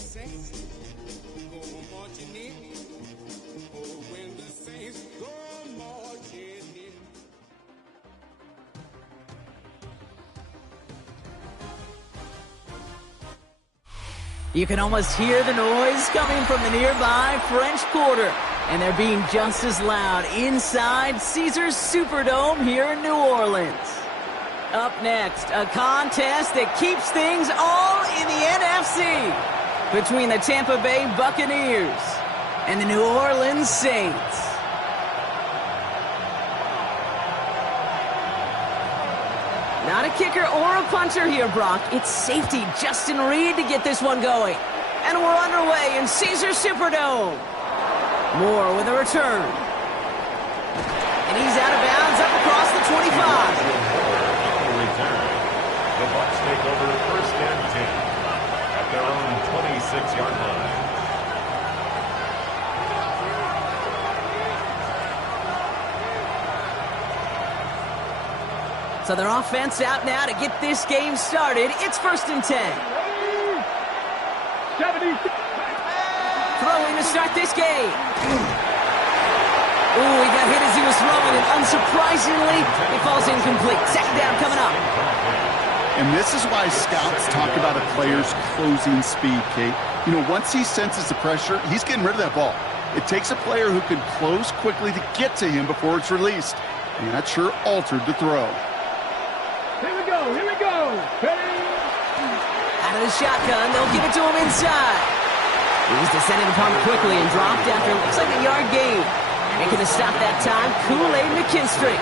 saints go marching in, oh, when the saints go marching in. You can almost hear the noise coming from the nearby French Quarter, and they're being just as loud inside Caesars Superdome here in New Orleans. Up next, a contest that keeps things all in the NFC between the Tampa Bay Buccaneers and the New Orleans Saints. Not a kicker or a puncher here, Brock. It's safety Justin Reid to get this one going. And we're underway in Caesars Superdome. Moore with a return. And he's out of bounds up across the 25. The Bucs take over first and 10 at their own 26-yard line. So their offense out now to get this game started. It's first and 10. 70. Throwing to start this game. Ooh, he got hit as he was throwing, and unsurprisingly, it falls incomplete. Second down coming up. And this is why scouts talk about a player's closing speed, Kate. You know, once he senses the pressure, he's getting rid of that ball. It takes a player who can close quickly to get to him before it's released. And that sure altered the throw. Here we go, here we go. Ready? Out of the shotgun, they'll give it to him inside. He's descended upon it quickly and dropped after looks like a yard gain. Making a stop that time, Kool-Aid McKinstry.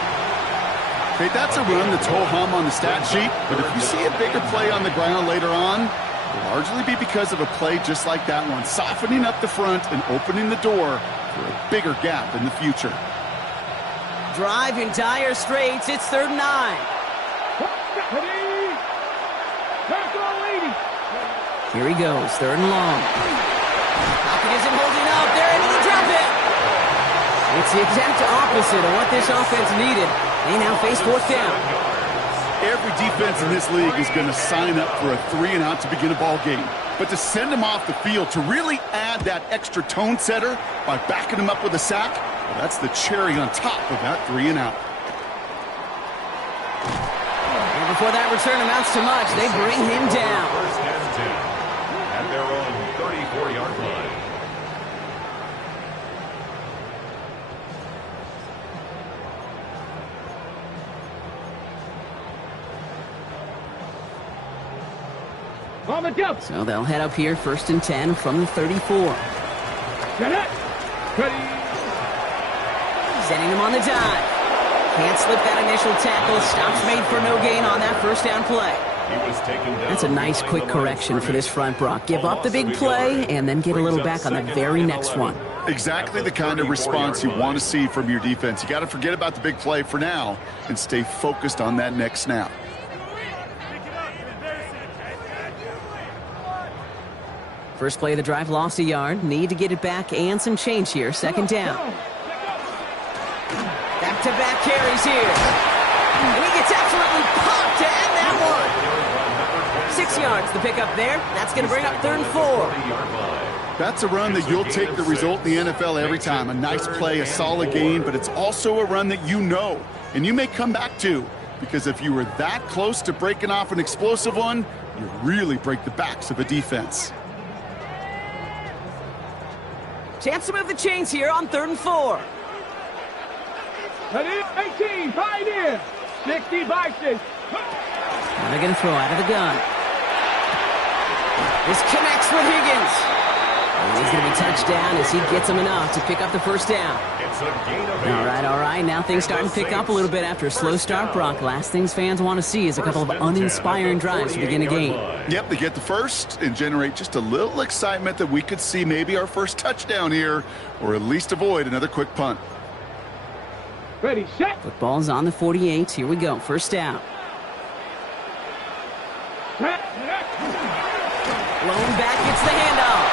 Okay, that's a run that's ho-hum on the stat sheet, but if you see a bigger play on the ground later on, it'll largely be because of a play just like that one, softening up the front and opening the door for a bigger gap in the future. Drive in dire straits, it's 3rd and 9. Ready? Pass all 80. Here he goes, 3rd and long. Falcon isn't holding up, they're into the drop it. It's the exact opposite of what this offense needed. They now face 4th down. Every defense in this league is going to sign up for a 3-and-out to begin a ball game. But to send them off the field, to really add that extra tone setter by backing them up with a sack, well, that's the cherry on top of that 3-and-out. And before that return amounts to much, they bring him down. First and 10 at their own 34-yard line. On the jump. So they'll head up here, 1st and 10 from the 34. Get it. Ready? Sending him on the dive. Can't slip that initial tackle. Stops made for no gain on that 1st down play. He was taken down. That's a nice quick correction for this front, Brock. Give up the big play and then get a little back on the very next one. Exactly the kind of response you want to see from your defense. You got to forget about the big play for now and stay focused on that next snap. First play of the drive, lost a yard. Need to get it back and some change here. 2nd down. Back-to-back carries here. And he gets absolutely popped to end that one. 6 yards the pickup there. That's going to bring up 3rd and 4. That's a run that you'll take the result in the NFL every time. A nice play, a solid gain, but it's also a run that you know and you may come back to, because if you were that close to breaking off an explosive one, you really break the backs of a defense. Chance to move the chains here on 3rd and 4. Ready? 18. Right in. 60 Vikings. Now they're going to throw out of the gun. This connects with Higgins. And he's going to be touchdown as he gets him enough to pick up the 1st down. It's a gain of 8. All right. Now things starting to pick up a little bit after a slow start, Brock. Last things fans want to see is a couple of uninspiring drives to begin a game. Yep, they get the first and generate just a little excitement that we could see maybe our first touchdown here, or at least avoid another quick punt. Ready, set. Football's on the 48. Here we go. 1st down. Blown back, gets the handoff.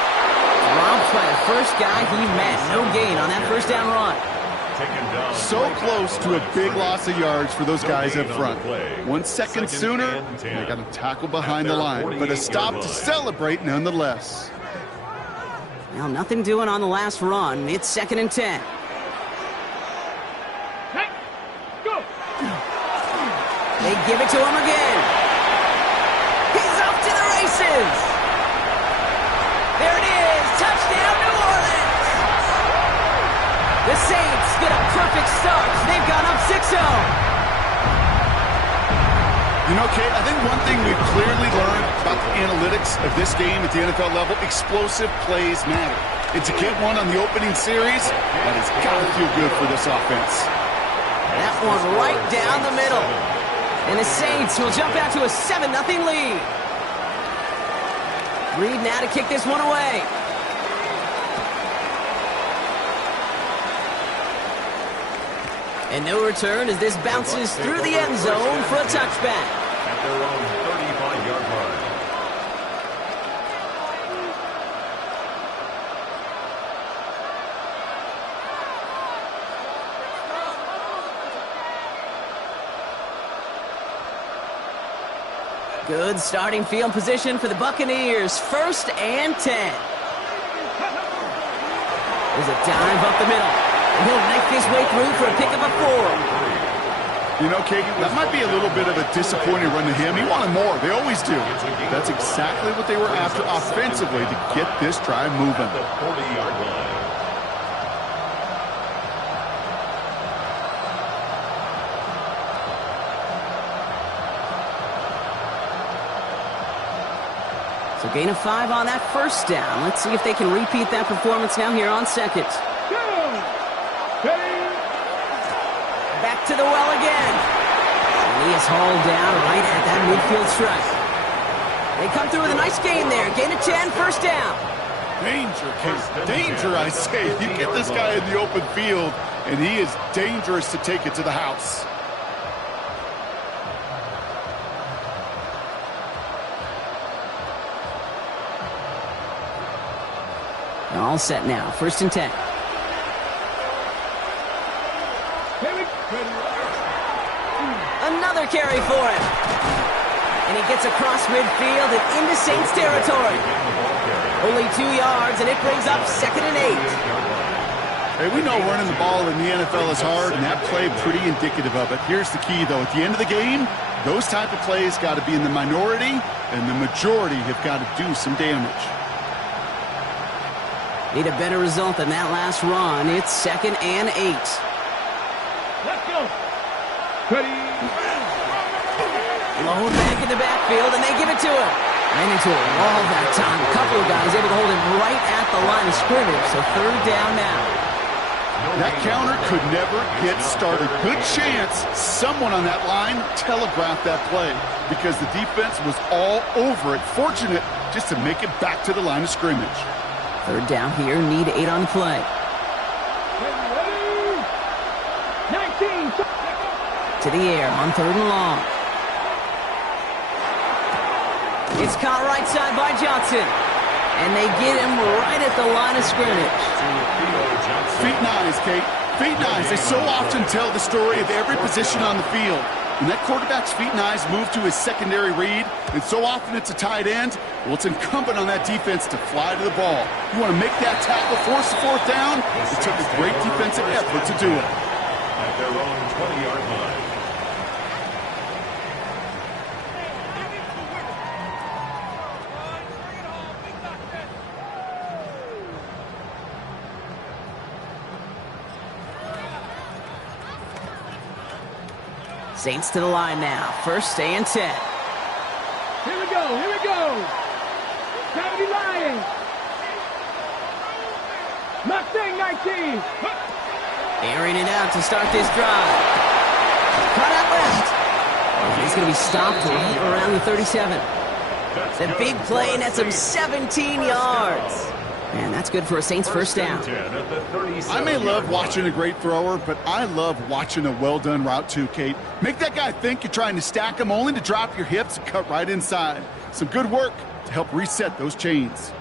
Robbed by the first guy he met. No gain on that 1st down run. So close to a big loss of yards for those guys up front. 1 second sooner, they got a tackle behind the line, but a stop to celebrate nonetheless. Now, nothing doing on the last run. It's 2nd and 10. Hey, go! They give it to him again. He's off to the races. There it is. Touchdown, New Orleans. The Saints get a perfect start. They've gone up 6-0. You know, Kate, I think one thing we've clearly learned about the analytics of this game at the NFL level, explosive plays matter. And to get one on the opening series, that has got to feel good for this offense. That one right down the middle. And the Saints will jump out to a 7-0 lead. Reed now to kick this one away. And no return as this bounces through the end zone for a touchback. At their own 35-yard line. Good starting field position for the Buccaneers. 1st and 10. There's a dive up the middle. And he'll knife his way through for a pickup of 4. You know, Kate, that might be a little bit of a disappointing run to him. He wanted more. They always do. That's exactly what they were after offensively to get this drive moving. The 40-yard line. So gain of 5 on that 1st down. Let's see if they can repeat that performance now here on 2nd. Go! Ready? Back to the well again. And he is hauled down right at that midfield stripe. They come through with a nice gain there. Gain of 10, 1st down. Danger, Kate. Danger, I say. You get this guy in the open field, and he is dangerous to take it to the house. All set now. 1st and 10. Another carry for him. And he gets across midfield and into Saints territory. Only 2 yards, and it brings up 2nd and 8. Hey, we know running the ball in the NFL is hard, and that play pretty indicative of it. Here's the key, though. At the end of the game, those type of plays got to be in the minority, and the majority have got to do some damage. Need a better result than that last run. It's 2nd and 8. Let's go! Ready? Low back in the backfield, and they give it to him. Ran into a wall that time. A couple of guys able to hold him right at the line of scrimmage, so 3rd down now. That counter could never get started. Good chance someone on that line telegraphed that play because the defense was all over it. Fortunate just to make it back to the line of scrimmage. 3rd down here, need 8 on the play. Ready? 19. To the air on 3rd and long. It's caught right side by Johnson. And they get him right at the line of scrimmage. Feet and eyes, Kate. Feet and eyes. They so often tell the story of every position on the field. When that quarterback's feet and eyes move to his secondary read, and so often it's a tight end, well, it's incumbent on that defense to fly to the ball. You want to make that tackle, force the 4th down? It took a great defensive effort to do it. At their own 20-yard line. Saints to the line now. 1st and 10. Here we go, here we go. Gravity Lions. Mustang 19. Airing it out to start this drive. Cut out left. He's going to be stopped right around the 37. The big play, and that's him 17 yards. And that's good for a Saints 1st down. I may love watching a great thrower, but I love watching a well-done route too, Kate. Make that guy think you're trying to stack him only to drop your hips and cut right inside. Some good work to help reset those chains.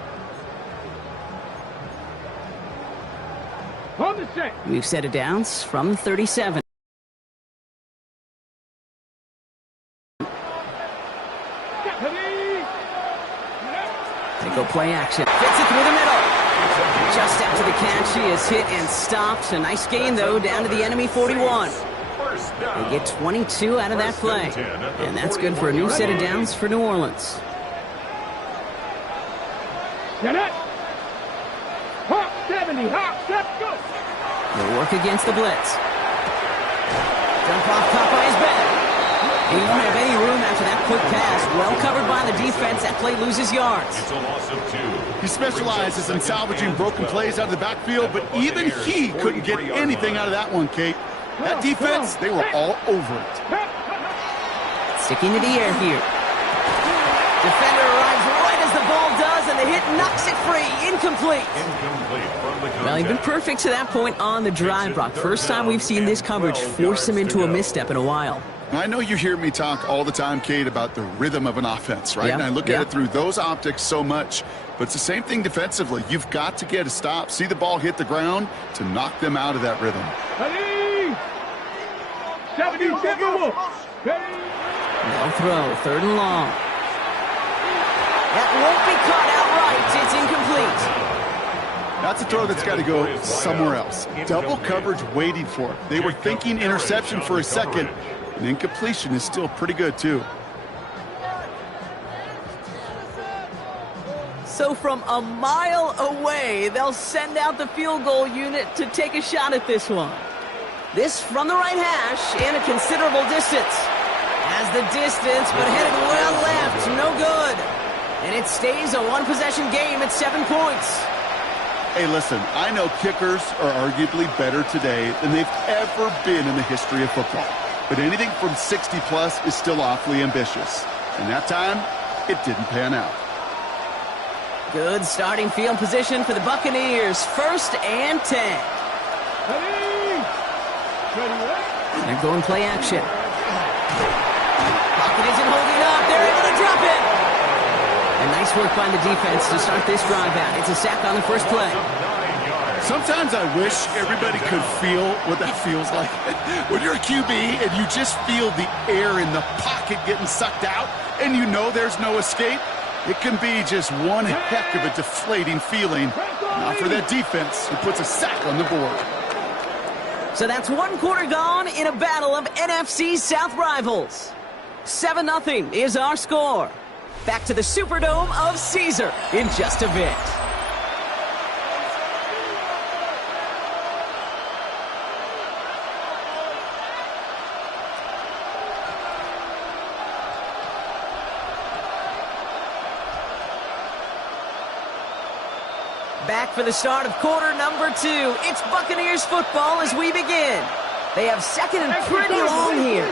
On the set. We've set it down from the 37. Ready? They go play action. Fits it through the middle. Just after the catch, he is hit and stopped. A nice gain, though, down to the enemy 41. They get 22 out of that play. And that's good for a new set of downs for New Orleans. Get it. Hop, 70, hop, step, go. They'll work against the blitz. Jump off top by his back. He won't have any room after that quick pass. Well covered by the defense. That play loses yards. It's a loss of 2. He specializes in salvaging broken plays out of the backfield, but even he couldn't get anything out of that one, Kate. That defense, they were all over it. Sticking to the air here. Defender arrives right as the ball does, and the hit knocks it free. Incomplete. Incomplete from the contact. Well, he's been perfect to that point on the drive, Brock. First time we've seen this coverage force him into a misstep in a while. I know you hear me talk all the time, Kate, about the rhythm of an offense, right? Yeah, And I look yeah. at it through those optics so much. But it's the same thing defensively. You've got to get a stop, see the ball hit the ground to knock them out of that rhythm. Ready. 77. Ready. They'll throw, 3rd and long. That won't be caught outright. It's incomplete. That's a throw that's got to go somewhere else. Double coverage waiting for it. They were thinking interception for a second, and incompletion is still pretty good, too. So from a mile away, they'll send out the field goal unit to take a shot at this one. This from the right hash and a considerable distance. Has the distance, but headed well left. No good. And it stays a one-possession game at 7 points. Hey, listen, I know kickers are arguably better today than they've ever been in the history of football. But anything from 60-plus is still awfully ambitious. And that time, it didn't pan out. Good starting field position for the Buccaneers. 1st and 10. Ready. They're going play action. Pocket isn't holding up. They're able to drop it. And nice work by the defense to start this drive out. It's a sack on the first play. Sometimes I wish everybody could feel what that feels like. When you're a QB and you just feel the air in the pocket getting sucked out and you know there's no escape, it can be just one heck of a deflating feeling. Not for that defense who puts a sack on the board. So that's 1 quarter gone in a battle of NFC South rivals. 7-0 is our score. Back to the Superdome of Caesar in just a bit. Back for the start of quarter number 2. It's Buccaneers football as we begin. They have 2nd and pretty long here.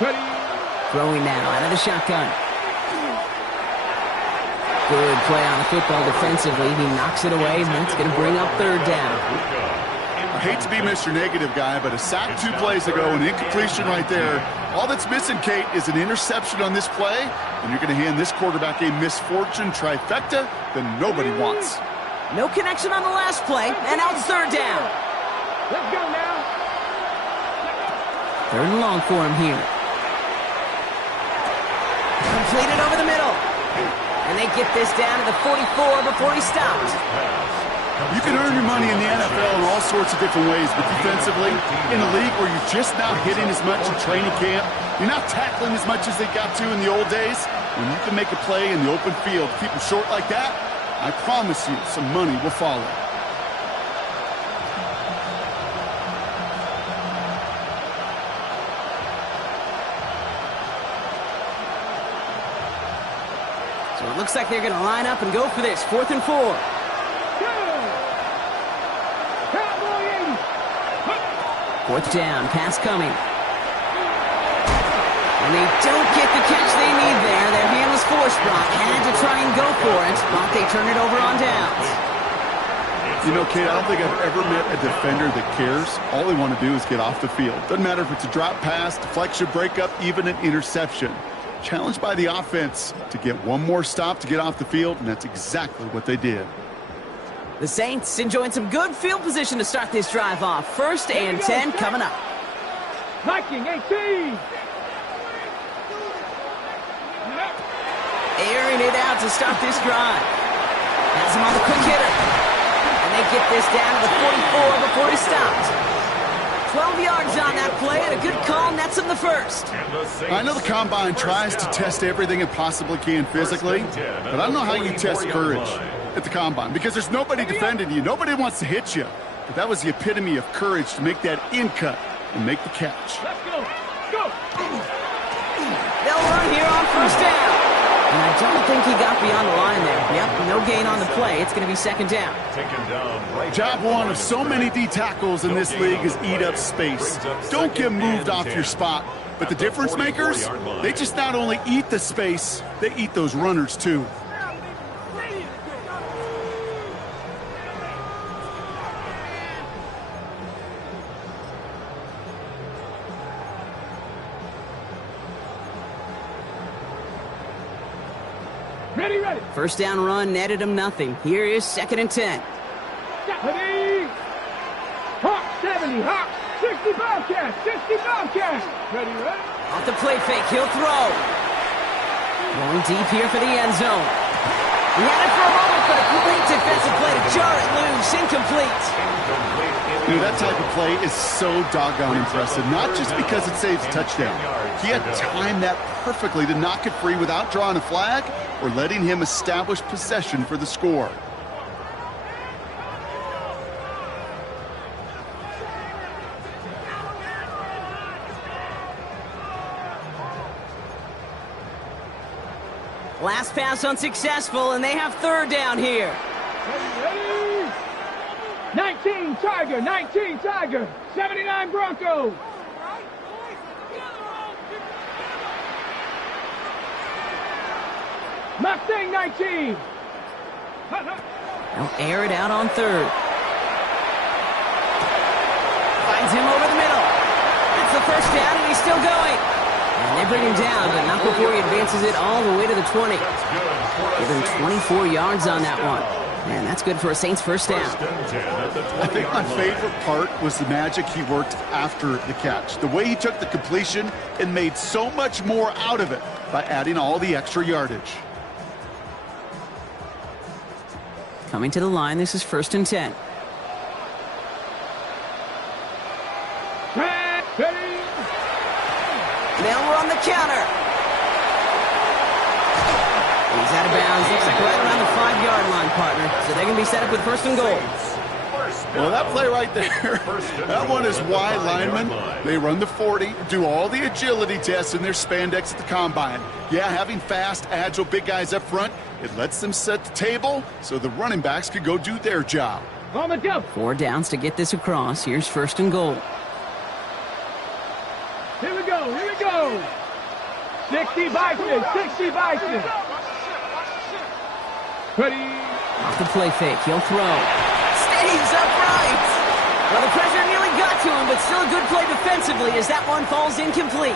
Ready. Throwing now out of the shotgun. Good play on the football defensively. He knocks it away, and that's going to bring up 3rd down. I hate to be Mr. Negative guy, but a sack 2 plays ago, an incompletion right there. All that's missing, Kate, is an interception on this play, and you're going to hand this quarterback a misfortune trifecta that nobody wants. No connection on the last play, and now it's 3rd down. Let's go now. 3rd and long for him here. Completed over the middle. And they get this down to the 44 before he stopped. You can earn your money in the NFL in all sorts of different ways, but defensively, in a league where you're just not hitting as much in training camp, you're not tackling as much as they got to in the old days, when you can make a play in the open field, keep them short like that, I promise you some money will follow. So it looks like they're going to line up and go for this. 4th and 4. Cowboy 80. 4th down, pass coming. And they don't get the catch they need there. Their hand was forced, Brock. Had to try and go for it, but they turn it over on downs. You know, Kate, I don't think I've ever met a defender that cares. All they want to do is get off the field. Doesn't matter if it's a drop pass, deflection, breakup, even an interception. Challenged by the offense to get one more stop to get off the field, and that's exactly what they did. The Saints enjoying some good field position to start this drive off. 1st and 10 coming up. Viking 18. Airing it out to start this drive. Has him on the quick hitter. they get this down to the 44 before he stops. 12 yards on that play, and a good call nets him the first. I know the Combine tries to test everything it possibly can physically, but I don't know how you test courage at the Combine, because there's nobody defending you. Nobody wants to hit you. But that was the epitome of courage to make that in cut and make the catch. Let's go. Go. They'll run here on first down. And I don't think he got beyond the line there. Yep, no gain on the play. It's going to be second down. Job one of so many D tackles in this league is eat up space. Don't get moved off your spot. But the difference makers, they just not only eat the space, they eat those runners too. Ready, ready. First down run netted him nothing. Here is second and 10. Ready. Hawk 70, Hawk 60 Bobcat, 60 Bobcat. Ready, ready. Off the play fake, he'll throw. Going deep here for the end zone. He had it for a moment, but a great defensive play to jar it loose. Incomplete. You know, that type of play is so doggone impressive, not just because it saves a touchdown. He had timed that perfectly to knock it free without drawing a flag or letting him establish possession for the score. Last pass unsuccessful, and they have third down here. Ready. 19 Tiger, 19 Tiger, 79 Broncos. Mustang 19. They'll air it out on third. Finds him over the middle. That's the first down, and he's still going. And they bring him down, but not before he advances it all the way to the 20. Give him 24 yards on that one. Man, that's good for a Saints first down. I think my favorite part was the magic he worked after the catch. The way he took the completion and made so much more out of it by adding all the extra yardage. Coming to the line, this is first and 10. Ready. They'll run the counter. He's out of bounds. Looks like right around the 5-yard line, partner. So they're going to be set up with first and goal. Well, that play right there, that one is wide linemen. They run the 40, do all the agility tests in their spandex at the Combine. Yeah, having fast, agile, big guys up front, it lets them set the table so the running backs could go do their job. On the jump. 4 downs to get this across. Here's first and goal. Here we go, here we go. 60 Bison, 60 Bison. Ready. Off the play fake, he'll throw. Stays upright. Well, the pressure nearly got to him, but still a good play defensively as that one falls incomplete.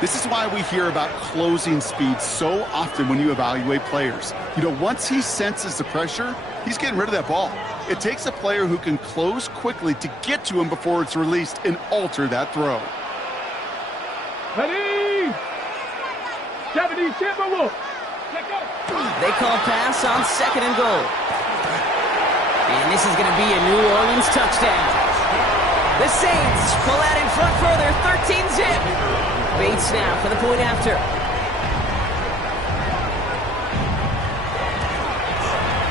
This is why we hear about closing speed so often when you evaluate players. You know, once he senses the pressure, he's getting rid of that ball. It takes a player who can close quickly to get to him before it's released and alter that throw. Ready. 70 Timberwolves. They call pass on second and goal. And this is going to be a New Orleans touchdown. The Saints pull out in front further, 13-zip. Bates now for the point after.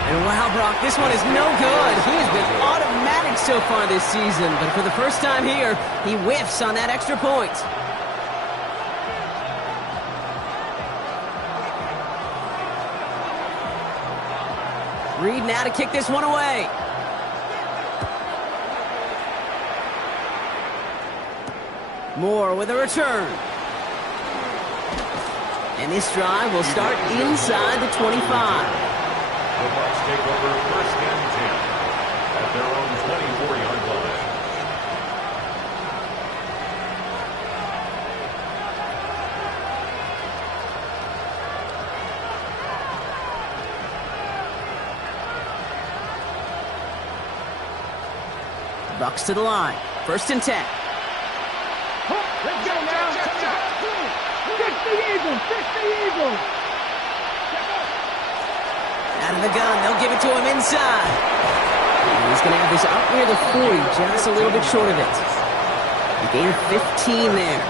And wow, Brock, this one is no good. He has been automatic so far this season, but for the first time here, he whiffs on that extra point. Reed now to kick this one away. Moore with a return. And this drive will start inside the 25. The Bucs take over first and 10 at their own 24-yard line. Bucs to the line. First and 10. Let's go now. 60 Eagles, 60 Eagles. Out of the gun, they'll give it to him inside. And he's going to have this up near the 40, just a little bit short of it. A gain of 15 there.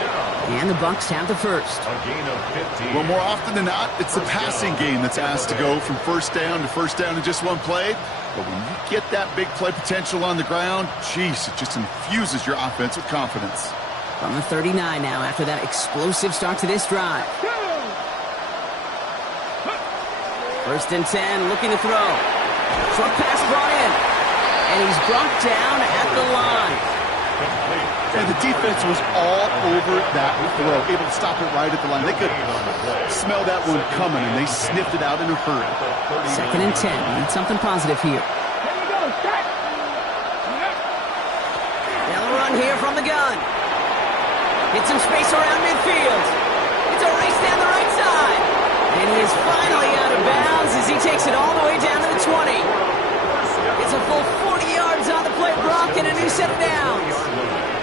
And the Bucs have the first. A gain of 15. Well, more often than not, it's the passing game that's asked to go from first down in just one play. But when you get that big play potential on the ground, geez, it just infuses your offense with confidence. From the 39 now after that explosive start to this drive. First and 10, looking to throw. Short pass brought in. And he's brought down at the line. And the defense was all over that throw, able to stop it right at the line. They could smell that one coming, and they sniffed it out in a hurry. Second and 10. Need something positive here. Now the run here from the gun. Hits some space around midfield. It's a race down the right side. And he is finally out of bounds as he takes it all the way down to the 20. It's a full 40 yards on the play, Brock, and a new set of downs.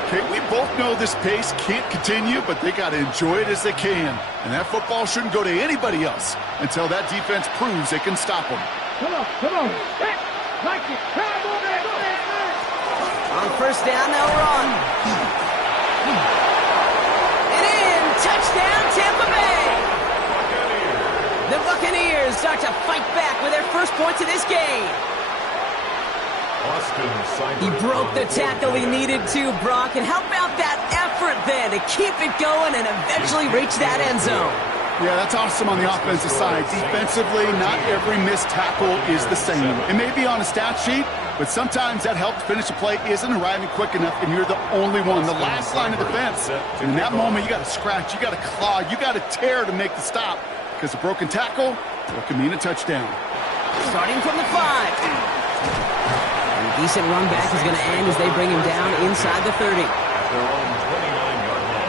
Okay, we both know this pace can't continue, but they got to enjoy it as they can. And that football shouldn't go to anybody else until that defense proves they can stop them. Come on. Like it. On first down, they'll run. And in, touchdown, Tampa Bay. The Buccaneers start to fight back with their first points of this game. He broke the tackle he needed to, Brock. And how about that effort then to keep it going and eventually reach that end zone? Yeah, that's awesome on the offensive side. Defensively, not every missed tackle is the same. It may be on a stat sheet, but sometimes that help to finish a play isn't arriving quick enough, and you're the only one, the last line of defense. And in that moment, you got to scratch, you got to claw, you got to tear to make the stop. Because a broken tackle, it can mean a touchdown. Starting from the 5. And a decent run back is going to end as they bring him down inside the 30. At their own 29-yard line.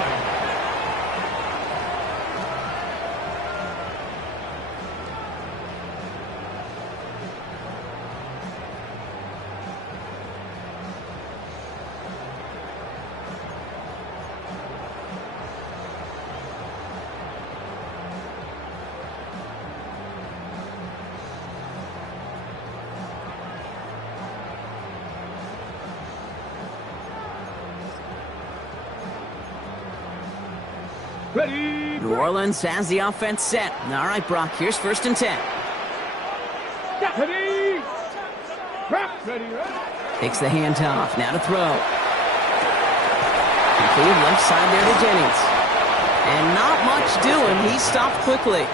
Ready. New Orleans has the offense set. All right, Brock, here's first and 10. Ready. Ready. Takes the handoff. Now to throw. Completed left side there to Jennings. And not much doing. He stopped quickly.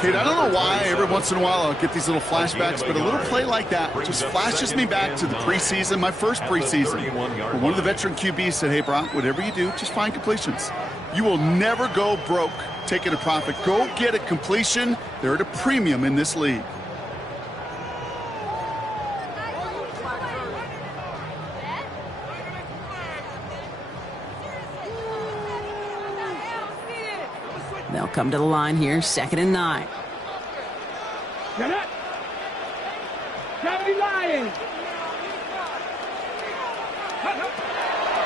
Kate, I don't know why every once in a while I'll get these little flashbacks, but a little play like that just flashes me back to the preseason, my first preseason. Where one of the veteran QBs said, hey, Brock, whatever you do, just find completions. You will never go broke taking a profit. Go get a completion. They're at a premium in this league. They'll come to the line here, second and 9. Get it. 70 Lions.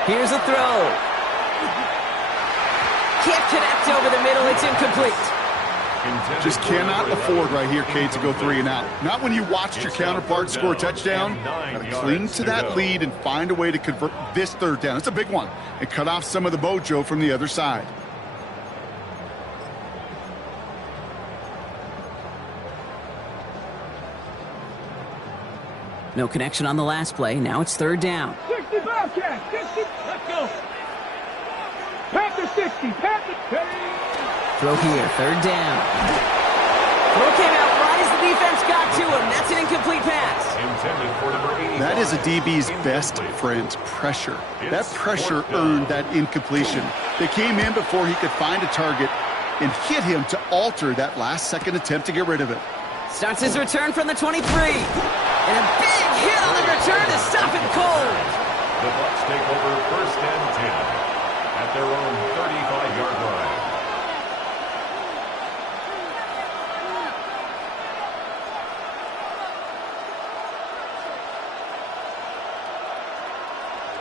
Here's a throw. Can't connect over the middle. It's incomplete. Just cannot afford right here, Kate, to go 3 and out. Not when you watched your counterpart score a touchdown. Got to cling to that lead and find a way to convert this third down. It's a big one. And cut off some of the mojo from the other side. No connection on the last play. Now it's third down. 60 Bobcats. 60. Let's go. Panther 60. Panther. Throw here, third down. Throw came out right as the defense got to him. That's an incomplete pass. That is a DB's best friend, pressure. That pressure earned that incompletion. They came in before he could find a target and hit him to alter that last-second attempt to get rid of it. Starts his return from the 23. And a big hit on the return to stop it cold. The Bucs take over first and 10 at their own 35-yard line.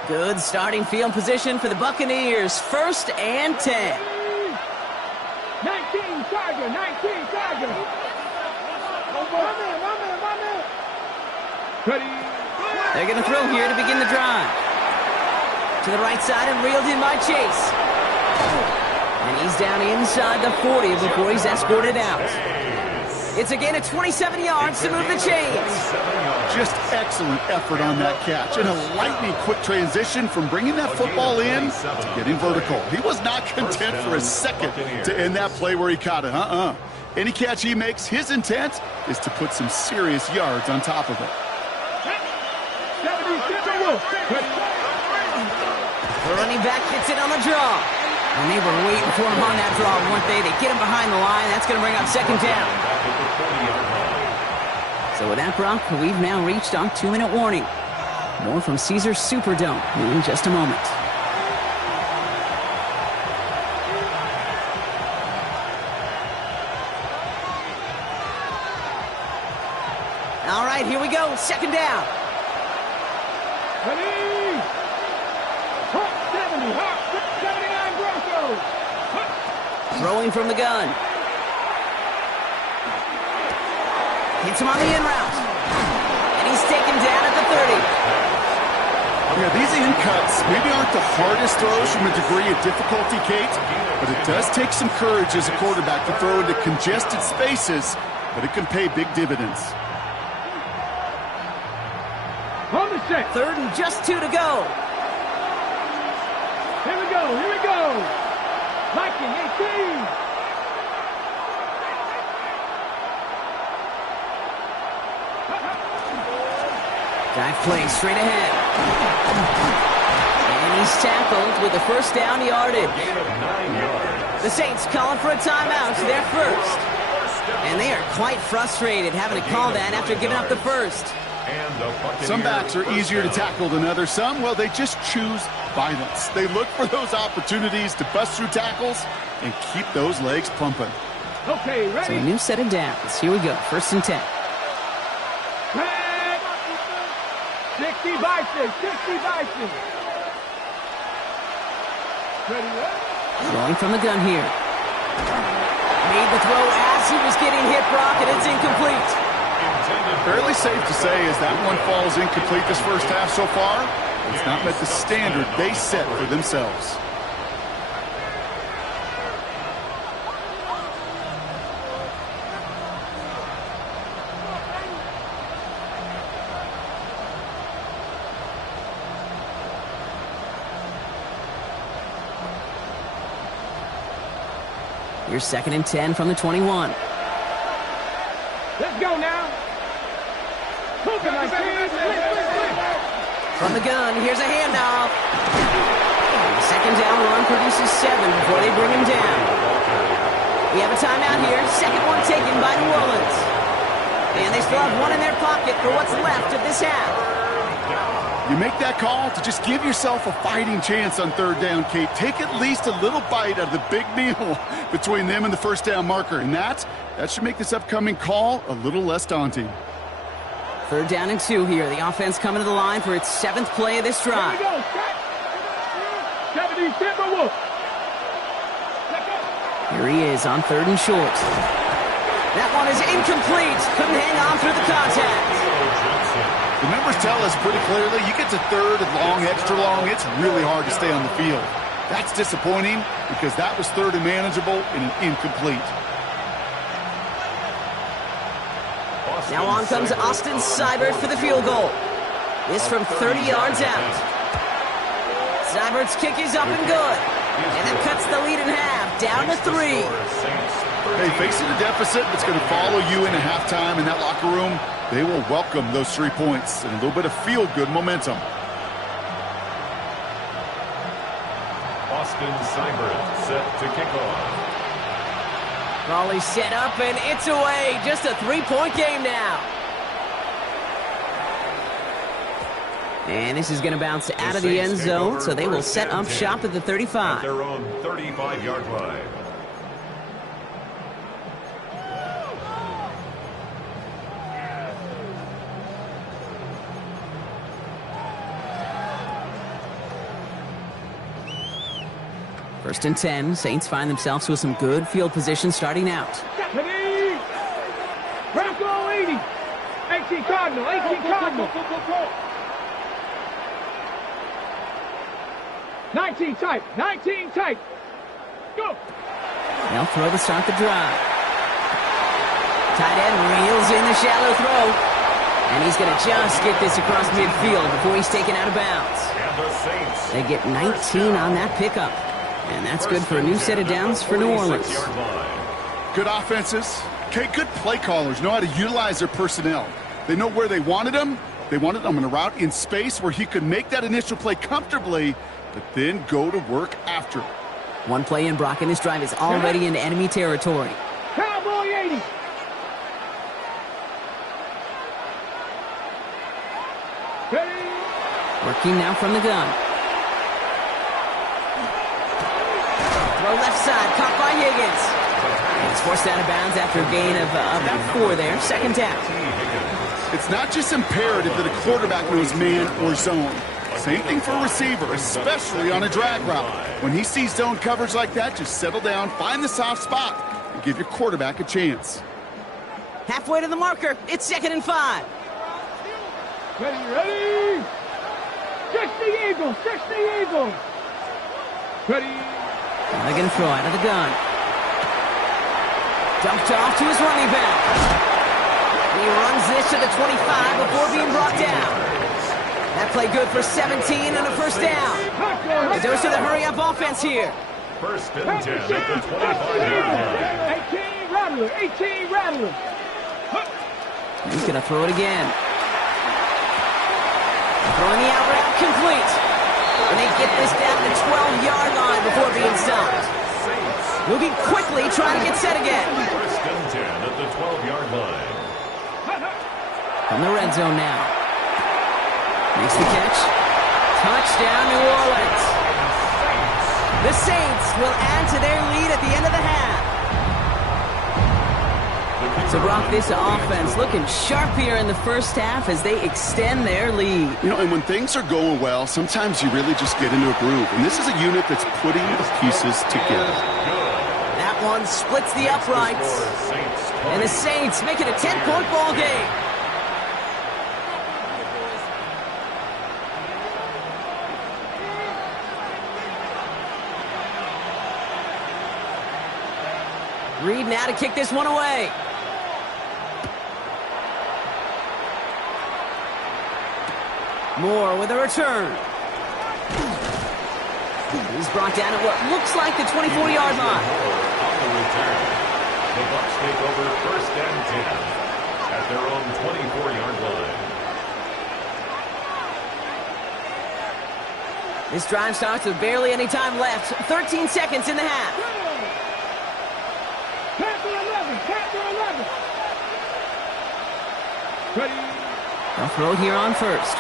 Good starting field position for the Buccaneers. First and 10. 19 Tiger. 19 Tiger. One man. Ready. They're going to throw here to begin the drive. To the right side and reeled in by Chase. And he's down inside the 40 before he's escorted out. It's a gain of 27 yards to move the chains. Just excellent effort on that catch. And a lightning quick transition from bringing that football in to getting vertical. He was not content for a second to end that play where he caught it. Any catch he makes, his intent is to put some serious yards on top of it. The running back gets it on the draw. And they were waiting for him on that draw, weren't they? They get him behind the line. That's going to bring up second down. So with that, Brock, we've now reached our 2-minute warning. More from Caesars Superdome in just a moment. All right, here we go. Second down. Ready? Hot 70, hot 79 Broncos. Throwing from the gun. Hits him on the in route. And he's taken down at the 30. Yeah, these in cuts maybe aren't the hardest throws from a degree of difficulty, Kate, but it does take some courage as a quarterback to throw into congested spaces, but it can pay big dividends. On the set. Third and just 2 to go. Here we go, here we go. Viking 18. Dive play straight ahead. And he's tackled with the first down yardage. The Saints calling for a timeout. They're first. And they are quite frustrated having to call that after giving up the first. Some backs are easier to tackle than others. Some, well, they just choose violence. They look for those opportunities to bust through tackles and keep those legs pumping. Okay, So ready? a new set of downs. Here we go. First and 10. 60 Bison, 60 Bison. Ready, ready? Throwing from the gun here. Made the throw as he was getting hit, Brock, and it's incomplete. Fairly safe to say as that one falls incomplete this first half so far, it's not met the standard they set for themselves. Here's second and 10 from the 21. Let's go now. From the gun, here's a handoff. The second down run produces 7 before they bring him down. We have a timeout here. Second one taken by New Orleans. And they still have one in their pocket for what's left of this half. You make that call to just give yourself a fighting chance on third down, Kate. Take at least a little bite out of the big meal between them and the first down marker. And that should make this upcoming call a little less daunting. Third down and 2 here. The offense coming to the line for its 7th play of this drive. Here we go. 70 Timberwolves. Here he is on third and short. That one is incomplete. Couldn't hang on through the contact. The numbers tell us pretty clearly, you get to third and long, extra long, it's really hard to stay on the field. That's disappointing because that was third and manageable and an incomplete. Now on comes Austin Seibert for the field goal. This from 30 yards out. Seibert's kick is up and good. And that cuts the lead in half, down to 3. Hey, facing a deficit that's going to follow you into halftime in that locker room, they will welcome those 3 points and a little bit of feel-good momentum. Austin Seibert set to kick off. Raleigh set up and it's away. Just a 3-point game now. And this is going to bounce out of the end zone, so they will set up shop at the 35. At their own 35-yard line. First and 10, Saints find themselves with some good field position starting out. Bronco 80. 18 Cardinal, 18 Cardinal. 19 tight. 19 tight. Go. They'll throw to start the drive. Tight end reels in the shallow throw. And he's going to just get this across midfield before he's taken out of bounds. And the Saints. They get 19 on that pickup. And that's good for a new set of downs for New Orleans. Good offenses. Okay, good play callers know how to utilize their personnel. They know where they wanted him. They wanted him on a route in space where he could make that initial play comfortably, but then go to work after. One play in, Brock, and this drive is already into enemy territory. Cowboy 80. Ready. Working now from the gun. Throw left side, caught by Higgins. And he's forced out of bounds after a gain of about 4 there. Second down. It's not just imperative that a quarterback knows man or zone. Same thing for a receiver, especially on a drag route. When he sees zone coverage like that, just settle down, find the soft spot, and give your quarterback a chance. Halfway to the marker. It's 2nd and 5. Ready. 60 Eagles. 60 Eagles. Ready. They're going to throw out of the gun. Dumped off to his running back. And he runs this to the 25 before being brought down. That play good for 17 and a first down. It goes to the hurry-up offense here. First and 10 at the 25-yard line. 18 Rattler. 18 Rattler. He's going to throw it again. Throwing the out route complete. And they get this down to the 12-yard line before being stopped. Moving quickly, trying to get set again. First and 10 at the 12-yard line. From the red zone now. Makes the catch. Touchdown, New Orleans. The Saints will add to their lead at the end of the half. So, Brock, this offense looking sharp here in the first half as they extend their lead. You know, and when things are going well, sometimes you really just get into a groove. And this is a unit that's putting the pieces together. That one splits the uprights. And the Saints make it a 10-point ball game. Reed now to kick this one away. Moore with a return. He's brought down at what looks like the 24-yard line. On the return, the Bucs take over first and 10 at their own 24-yard line. This drive starts with barely any time left. 13 seconds in the half. Panther 11. Panther 11. Ready. They'll throw here on first.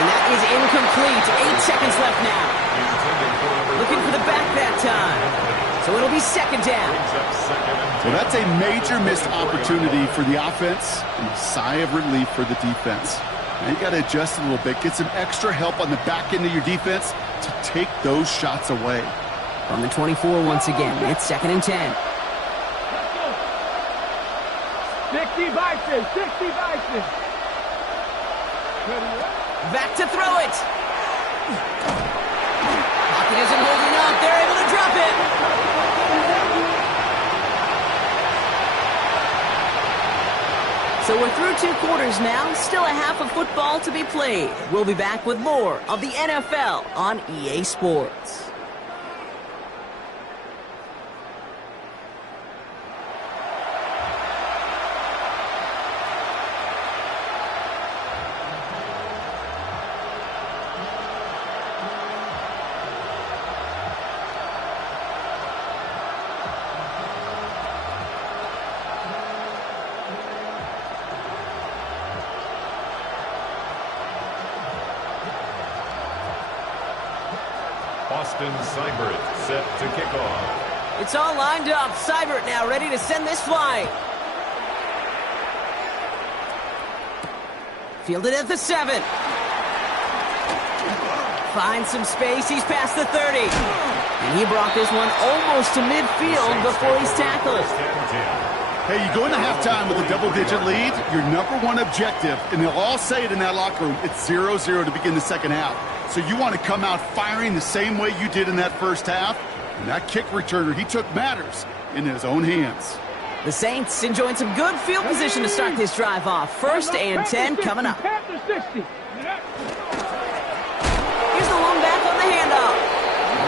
And that is incomplete. 8 seconds left now. Looking for the back that time. So it'll be second down. Well, that's a major missed opportunity for the offense and a sigh of relief for the defense. Now you got to adjust a little bit, get some extra help on the back end of your defense to take those shots away. On the 24 once again, it's 2nd and 10. 60 Bison. 60 Bison. Back to throw it. Pocket isn't holding up. They're able to drop it. So we're through 2 quarters now. Still a half of football to be played. We'll be back with more of the NFL on EA Sports. Austin Seibert set to kick off. It's all lined up. Seibert now ready to send this flight. Fielded at the 7. Finds some space. He's past the 30. And he brought this one almost to midfield before he's tackled. First and 10. Hey, you go into halftime with a double-digit lead, your number one objective, and they'll all say it in that locker room, it's 0-0 to begin the second half. So you want to come out firing the same way you did in that first half, and that kick returner, he took matters in his own hands. The Saints enjoying some good field position to start this drive off. 1st and 10 coming up. Panther 60. Here's the long back on the handoff.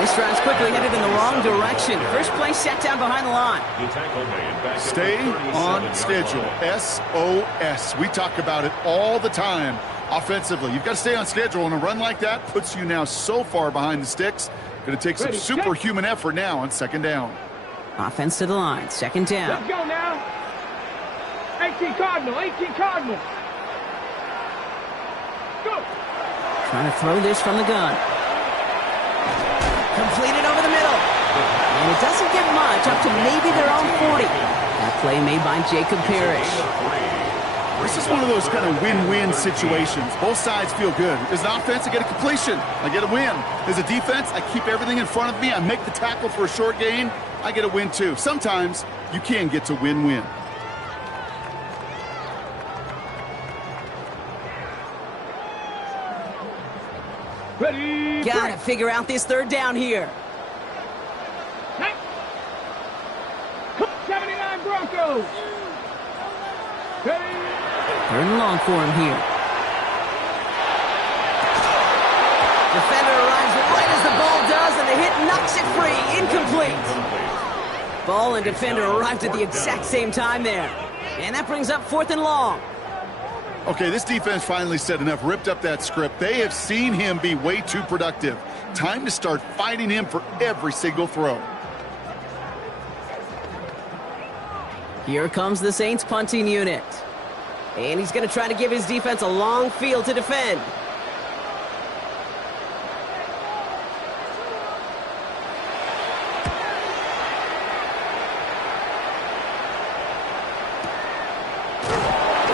This drive's quickly headed in the wrong direction. First play set down behind the line. The tackle made back at Stay the on 37-yard schedule. line. SOS. We talk about it all the time offensively. You've got to stay on schedule, and a run like that puts you now so far behind the sticks. Going to take some superhuman effort now on second down. Offense to the line. Second down. Let's go now. 18 Cardinal. 18 Cardinal. Go. Trying to throw this from the gun. Completed over the middle. And it doesn't get much, up to maybe their own 40. That play made by Jacob Parrish. This is one of those kind of win-win situations. Both sides feel good. As an offense, I get a completion. I get a win. As a defense, I keep everything in front of me. I make the tackle for a short gain. I get a win, too. Sometimes you can get to win-win. Ready. Gotta figure out this third down here. 79 Broncos. Ready. Third and long for him here. Defender arrives right as the ball does, and the hit knocks it free. Incomplete. Ball and defender arrived at the exact same time there. And that brings up 4th and long. Okay, this defense finally said enough, ripped up that script. They have seen him be way too productive. Time to start fighting him for every single throw. Here comes the Saints punting unit. And he's going to try to give his defense a long field to defend.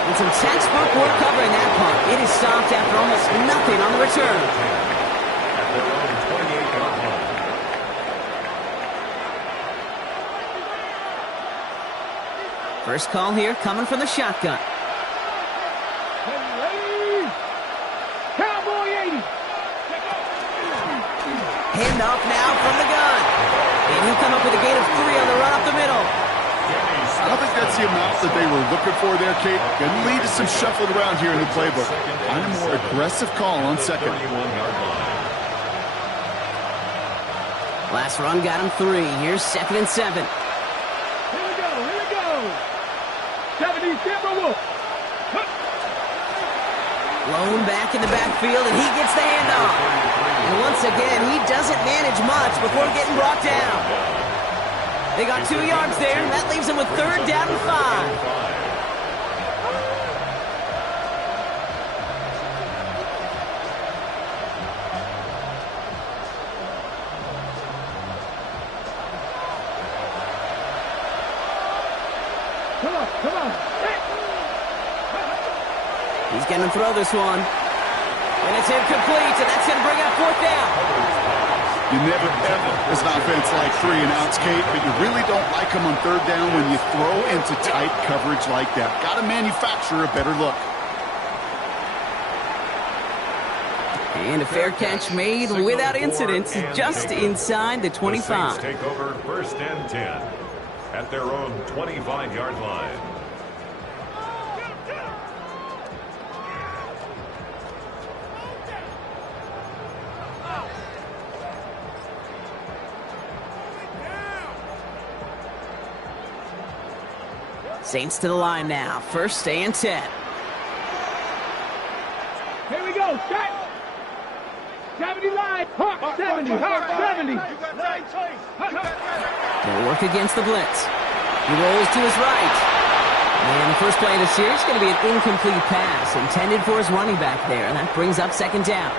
And some textbook work covering that punt. It is stopped after almost nothing on the return. At their own 28-yard line. First call here coming from the shotgun. Ready. Cowboy 80. Handoff now from the gun. And he'll come up with a gain of 3 on the run up the middle. I don't think that's the amount that they were looking for there, Kate. Going to lead to some shuffling around here in the playbook. Find a more aggressive call on second. 31-yard line. Last run got him 3. Here's 2nd and 7. Here we go. Here we go. 70 Timberwolves. Lone back in the backfield, and he gets the handoff. And once again, he doesn't manage much before getting brought down. They got 2 yards there, and that leaves him with 3rd down and 5. Come on. Come on. He's going to throw this one. And it's incomplete, and that's going to bring up 4th down. You never, ever, as an offense, like 3 and outs, Kate, but you really don't like them on 3rd down when you throw into tight coverage like that. Got to manufacture a better look. And a fair catch made without incident, just inside the 25. The Saints take over 1st and 10 at their own 25-yard line. Saints to the line now. 1st and 10. Here we go. Set. 70 line. Hawk 70. Hawk 70. They'll work against the blitz. He rolls to his right. And the first play of the series is going to be an incomplete pass intended for his running back there. And that brings up 2nd down.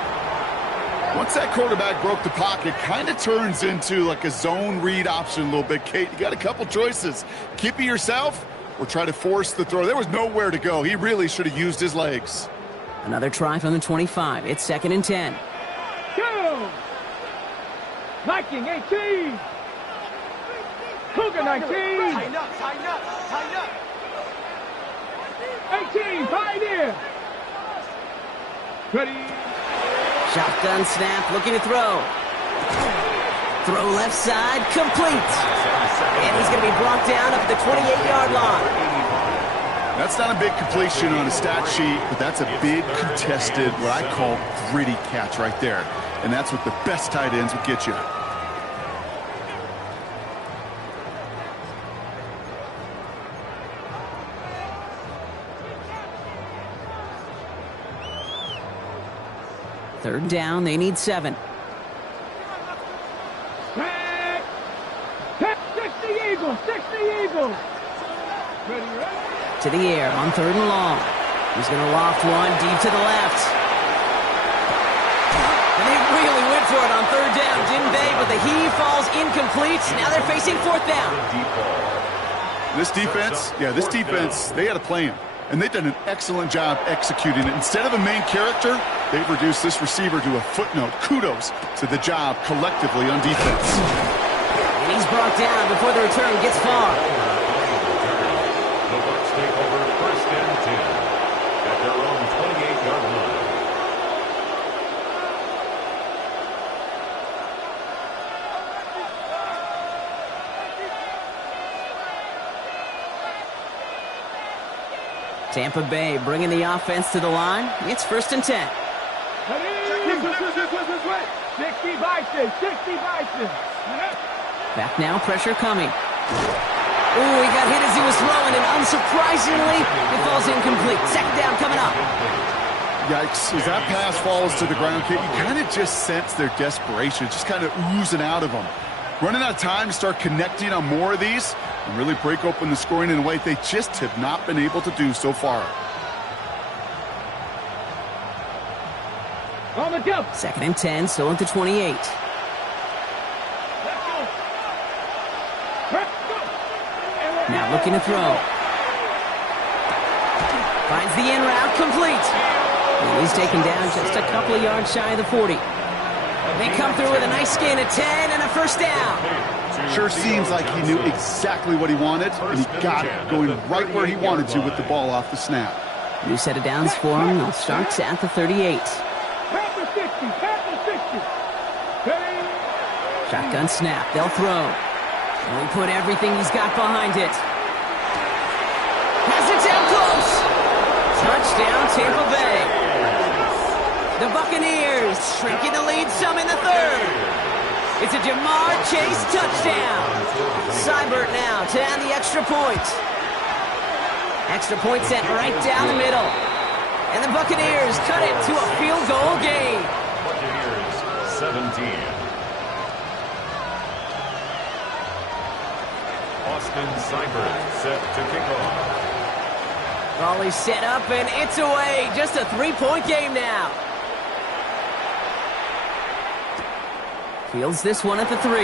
Once that quarterback broke the pocket, kind of turns into like a zone read option a little bit, Kate. You got a couple choices. Keep it yourself or try to force the throw. There was nowhere to go. He really should have used his legs. Another try from the 25. It's 2nd and 10. Go. Viking 18. Cougar 19. Tighten up, tighten up, tighten up. 18, Pioneer. Ready. Shotgun snap, looking to throw. Throw left side, complete. And he's going to be brought down up at the 28-yard line. That's not a big completion on a stat sheet, but that's a big contested, what I call gritty catch right there. And that's what the best tight ends will get you. Third down, they need 7. Tag. Tag. 60 Eagles. 60 Eagles. Ready, ready. To the air on 3rd and long. He's going to loft one deep to the left. And they really went for it on 3rd down, didn't they? But the heave falls incomplete. Now they're facing 4th down. This defense, they had to play him. And they've done an excellent job executing it. Instead of a main character, they've reduced this receiver to a footnote. Kudos to the job collectively on defense. And he's brought down before the return gets far. The Bucs take over 1st and 10 at their own 28-yard line. Tampa Bay bringing the offense to the line. It's 1st and 10. Ready. 60 Bison. 60 Bison. Back now, pressure coming. Ooh, he got hit as he was throwing, and unsurprisingly, it falls incomplete. 2nd down coming up. Yikes, as that pass falls to the ground, Kate, you kind of just sense their desperation, just kind of oozing out of them. Running out of time to start connecting on more of these and really break open the scoring in a way they just have not been able to do so far. On the jump. 2nd and 10, still at the 28. Now looking to throw. Finds the in route, complete. And he's taken down just a couple of yards shy of the 40. They come through with a nice gain of 10 and a 1st down. Sure seems like he knew exactly what he wanted, and he got it, going right where he wanted to with the ball off the snap. New set of downs for him. They'll start at the 38. Panther 60. Panther 60. Ready. Shotgun snap. They'll throw. And he put everything he's got behind it. Has it down close. Touchdown, Tampa Bay. The Buccaneers shrinking the lead some in the 3rd. It's a Jamar Chase touchdown. Seibert now to add the extra point. Extra point set right down the middle. And the Buccaneers cut it to a field goal game. Buccaneers 17. Austin Seibert set to kick off. Raleigh set up and it's away. Just a 3-point game now. Fields this one at the 3.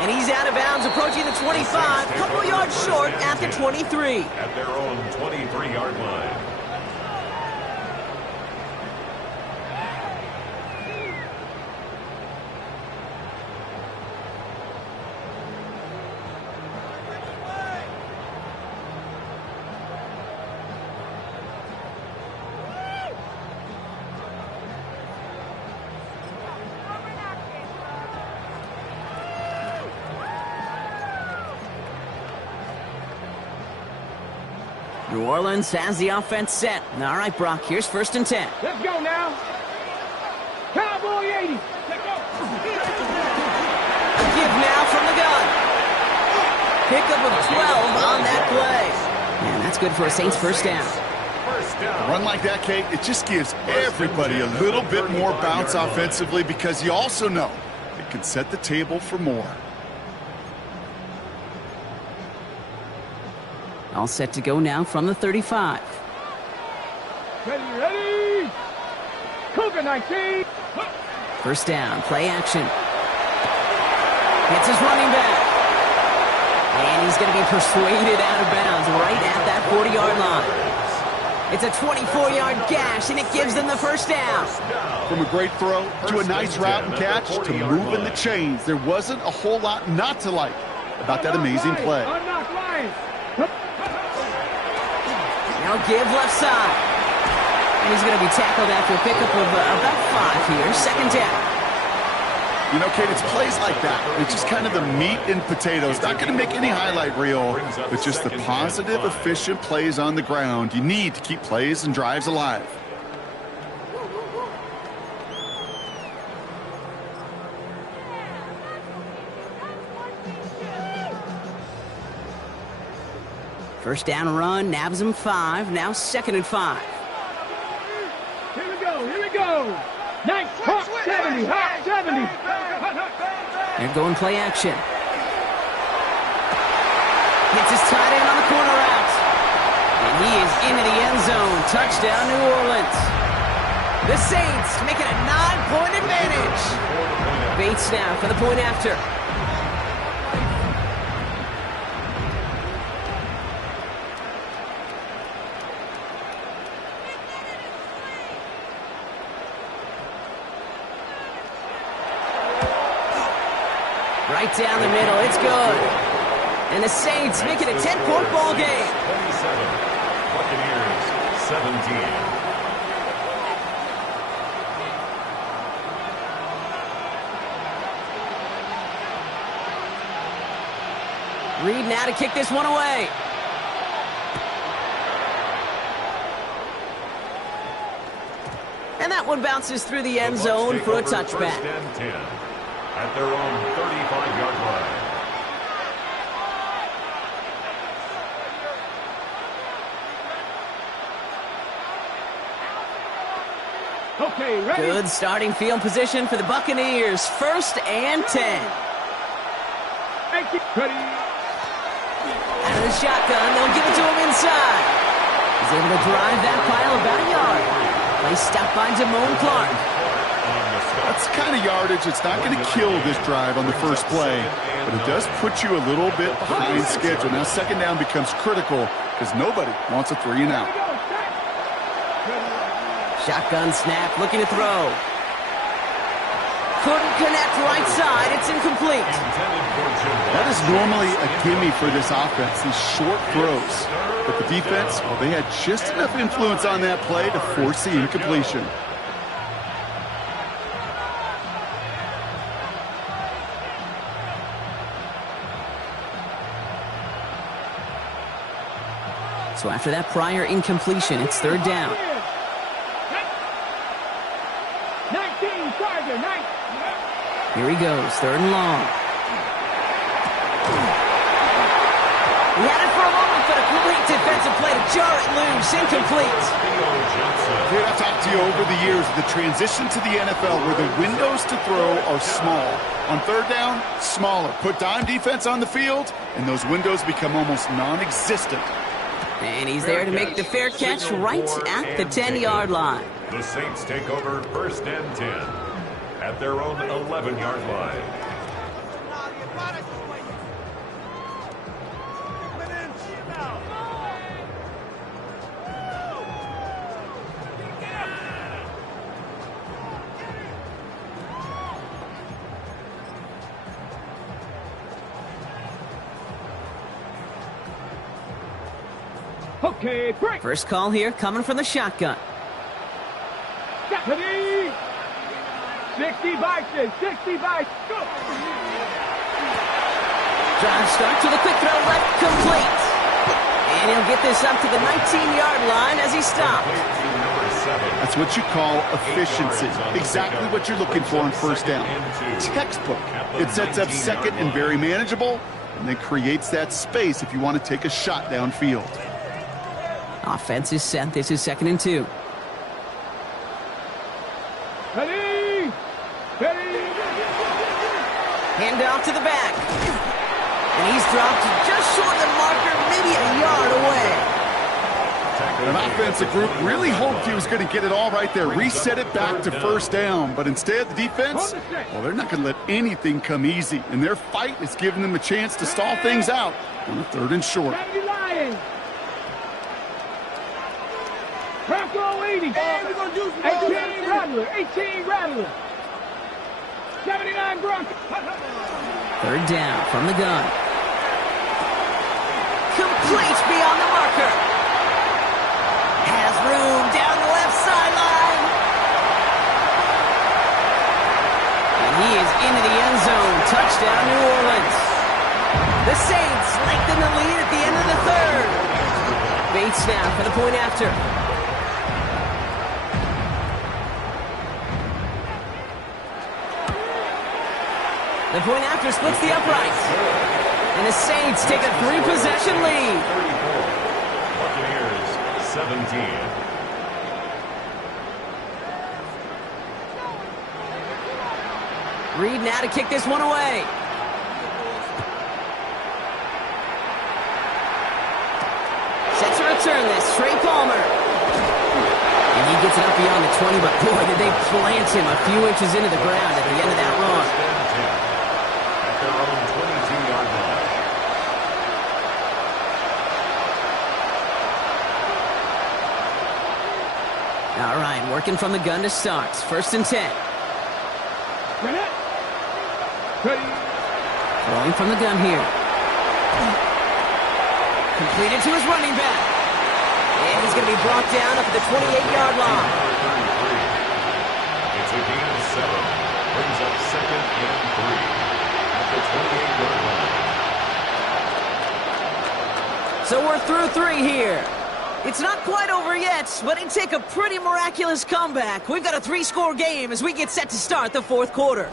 And he's out of bounds, approaching the 25. Couple yards short at the 23. At their own 23-yard line. New Orleans has the offense set. All right, Brock, here's 1st and 10. Let's go now. Cowboy 80. Let's go. Give now from the gun. Pickup of 12 on that play. And that's good for a Saints 1st down. A run like that, Kate, it just gives everybody a little bit more bounce offensively because you also know it can set the table for more. All set to go now from the 35. Ready, ready. Cougar 19. 1st down, play action. Hits his running back. And he's going to be persuaded out of bounds right at that 40-yard line. It's a 24-yard gash, and it gives them the first down. From a great throw to a nice route and catch to moving the chains, there wasn't a whole lot not to like about that amazing play. Now give left side. And he's going to be tackled after a pickup of about 5 here. Second down. You know, Kate, it's plays like that. It's just kind of the meat and potatoes. Not going to make any highlight reel, but just the positive, efficient plays on the ground. You need to keep plays and drives alive. First down run, nabs him 5. Now 2nd and 5. Here we go. Nice, hot 70, hot 70. They're going play action. Gets his tight end on the corner route. And he is into the end zone. Touchdown, New Orleans. The Saints make it a 9-point advantage. Bates now for the point after. Right down the middle, it's good. And the Saints make it a 10-point ball game. 27, Buccaneers 17. Reed now to kick this one away. And that one bounces through the end zone for a touchback. First and 10 at their own 35-yard line. Okay, ready? Good starting field position for the Buccaneers. 1st and 10. Thank you. Ready? Out of the shotgun, they'll give it to him inside. He's able to drive that pile about a yard. Play stopped by Damone Clark. That's the kind of yardage it's not going to kill this drive on the first play, but it does put you a little bit behind schedule. Now 2nd down becomes critical because nobody wants a 3 and out. Shotgun snap, looking to throw. Couldn't connect right side. It's incomplete. That is normally a gimme for this offense, these short throws. But the defense, well, they had just enough influence on that play to force the incompletion. So after that prior incompletion, it's 3rd down. 19, Charger, 19. Here he goes, 3rd and long. He had it for a moment, but a great defensive play to jar it loose. Incomplete. Kate, I've talked to you over the years, the transition to the NFL where the windows to throw are small. On 3rd down, smaller. Put dime defense on the field, and those windows become almost non-existent. And he's there to make the fair catch right at the 10-yard line. The Saints take over 1st and 10 at their own 11-yard line. Okay, break. First call here coming from the shotgun. Ready? 60 vices, 60 vices. Go. Drive start to the quick throw left, complete. And he'll get this up to the 19-yard line as he stopped. That's what you call efficiency. Exactly what you're looking for on 1st down. Textbook. It sets up 2nd and very manageable, and then creates that space if you want to take a shot downfield. Offense is set. This is 2nd and 2. Ready? Ready? Hand off to the back. And he's dropped just short of the marker, maybe a yard away. An offensive group really hoped he was going to get it all right there, reset it back to 1st down. But instead, the defense, well, they're not going to let anything come easy. And their fight is giving them a chance to stall things out on a 3rd and short. go 80. Hey, we're gonna do some 18 Rattler. 18 Rattler. 79 Broncos. Third down from the gun. Complete beyond the marker. Has room down the left sideline. And he is into the end zone. Touchdown, New Orleans. The Saints lengthen the lead at the end of the third. Bates now for the point after. The point after splits the uprights. And the Saints take a 3-possession lead. 34. Buccaneers 17. Reed now to kick this one away. Sets to return this. Trey Palmer. And he gets it up beyond the 20, but boy, did they plant him a few inches into the ground at the end of that run. At their own 22-yard line. All right, working from the gun to start. 1st and 10. Ready. Throwing from the gun here. Completed to his running back. And he's going to be brought down up at the 28-yard line. It's a gain of 7. Brings up 2nd and 3. At the 28-yard line. So we're through 3 here. It's not quite over yet, but it'd take a pretty miraculous comeback. We've got a 3-score game as we get set to start the 4th quarter.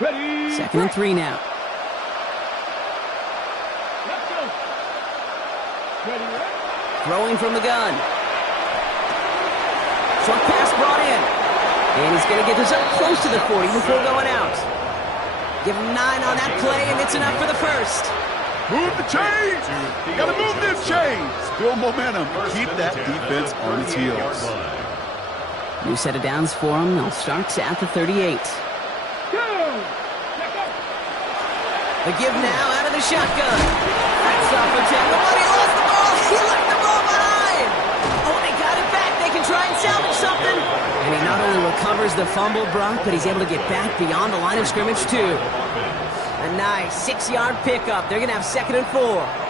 Ready. 2nd and 3 now. Let's go. Ready. Throwing from the gun. Short pass brought in. And he's going to get this up close to the 40 before going out. Give him 9 on that play, and it's enough for the first. Move the chains! Gotta move them chains! Build momentum. Keep that defense on its heels. New set of downs for him. They'll start at the 38. The give now out of the shotgun. That's off for tackle, but he lost the ball. He left the ball behind. Oh, they got it back. They can try and salvage something. And he not only recovers the fumble, Brock, but he's able to get back beyond the line of scrimmage, too. A nice 6-yard pickup. They're going to have 2nd and 4.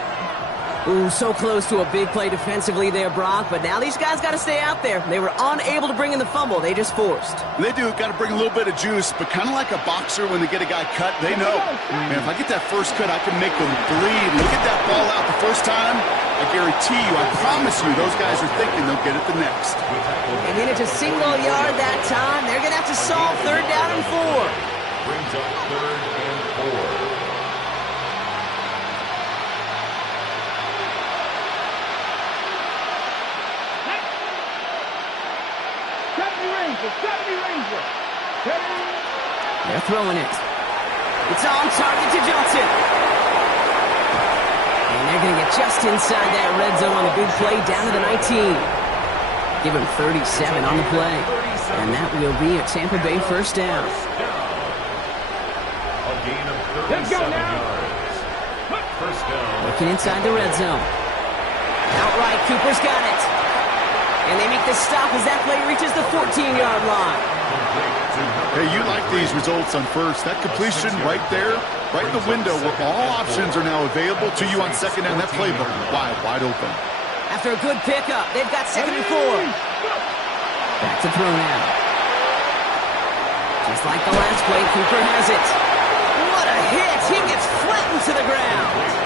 Ooh, so close to a big play defensively there, Brock, but now these guys got to stay out there. They were unable to bring in the fumble. They just forced. They do. Got to bring a little bit of juice, but kind of like a boxer when they get a guy cut, they know, man, if I get that first cut, I can make them bleed. Look at that ball out the first time. I guarantee you, I promise you, those guys are thinking they'll get it the next. And then it's a single yard that time. They're going to have to solve 3rd down and 4. Brings up 3rd and 4. They're throwing it. It's on target to Johnson. And they're going to get just inside that red zone on the big play down to the 19. Give him 37 on the play. And that will be a Tampa Bay 1st down. A gain of 37 yards. 1st down. Looking inside the red zone. Outright, Cooper's got it. And they make the stop as that play reaches the 14-yard line. Hey, you like these results on first. That completion right there, right in the window where all options are now available to you on 2nd down. That playbook wide open. After a good pickup, they've got 2nd and 4. Back to throw now. Just like the last play, Cooper has it. What a hit! He gets flattened to the ground.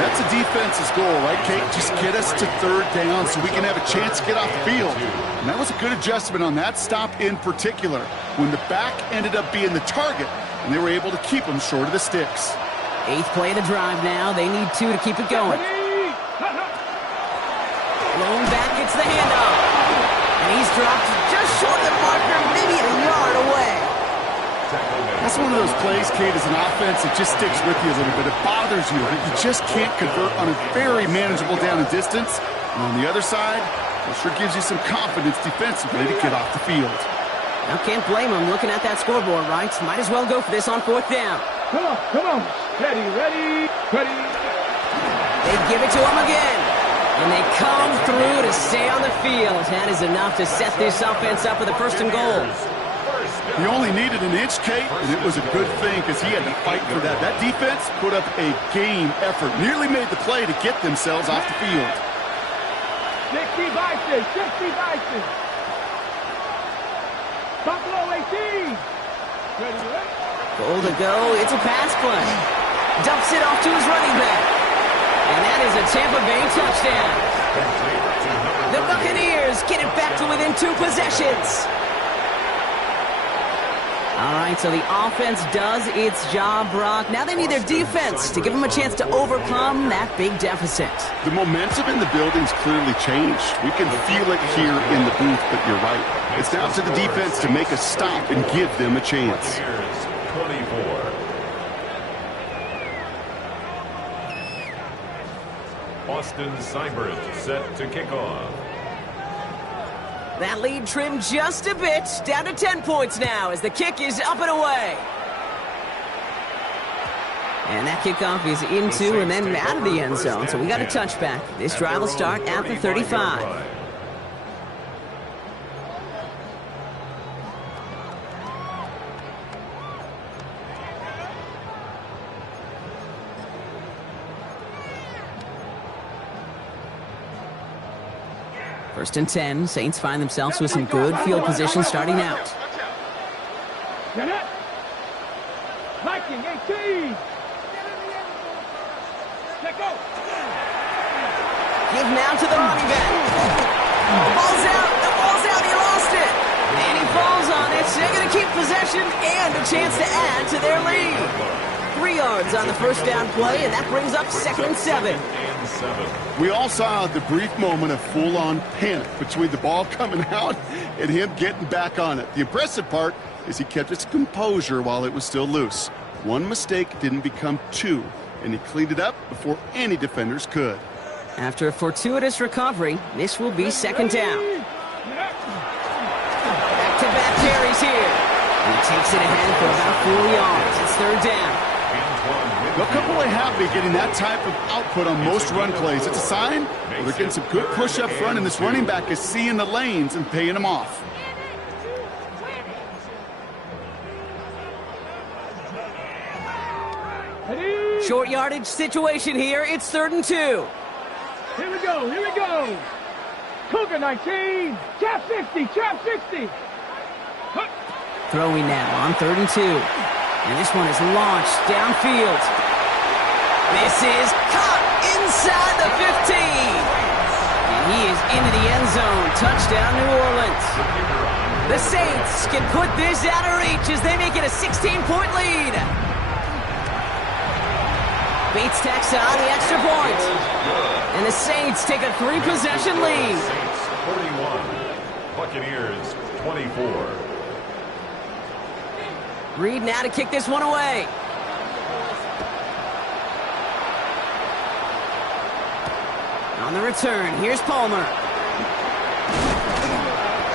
That's a defense's goal, right, Kate? Just get us to 3rd down so we can have a chance to get off the field. And that was a good adjustment on that stop in particular, when the back ended up being the target, and they were able to keep him short of the sticks. 8th play of the drive now. They need 2 to keep it going. Lone back gets the handoff. And he's dropped just short of the marker, maybe a yard away. Tackle That's one of those plays, Kate, as an offense that just sticks with you a little bit. It bothers you that you just can't convert on a very manageable down and distance. And on the other side, it sure gives you some confidence defensively to get off the field. Now can't blame him looking at that scoreboard, right? Might as well go for this on 4th down. Come on. Ready. They give it to him again. And they come through to stay on the field. That is enough to set this offense up with a 1st and goal. He only needed an inch, Kate, and it was a good thing because he had to fight for that. That defense put up a game effort, nearly made the play to get themselves off the field. 60 Bison. Buffalo 18. Ready. Goal to go. It's a pass play. Dumps it off to his running back. And that is a Tampa Bay touchdown. The Buccaneers get it back to within 2 possessions. All right, so the offense does its job, Brock. Now they need their defense to give them a chance to overcome that big deficit. The momentum in the building's clearly changed. We can feel it here in the booth, but you're right. It's down to the defense to make a stop and give them a chance. 24. Austin Seibert set to kick off. That lead trimmed just a bit, down to 10 points now as the kick is up and away. And that kickoff is into and then out of the end zone, so we got a touchback. This drive will start at the 35. First and 10, Saints find themselves with some good field position starting out. Viking 18. Let go. Give now to the running back. The ball's out, he lost it. And he falls on it. They're going to keep possession and a chance to add to their lead. 3 yards on the 1st down play, and that brings up 2nd and 7. We all saw the brief moment of full-on panic between the ball coming out and him getting back on it. The impressive part is he kept his composure while it was still loose. One mistake didn't become 2, and he cleaned it up before any defenders could. After a fortuitous recovery, this will be 2nd down. Back-to-back carries here. And he takes it ahead for about 4 yards. It's 3rd down. They'll come away happy getting that type of output on most run plays. It's a sign they're getting some good push up front, and this running back is seeing the lanes and paying them off. Short yardage situation here. It's 3rd and 2. Here we go. Cougar 19. Trap 60. Throwing now on 3rd and 2. And this one is launched downfield. This is caught inside the 15. And he is into the end zone. Touchdown, New Orleans. The Saints can put this out of reach as they make it a 16-point lead. Bates tacks on the extra point. And the Saints take a 3-possession lead. Saints 41, Buccaneers 24. Reed now to kick this one away. On the return, here's Palmer.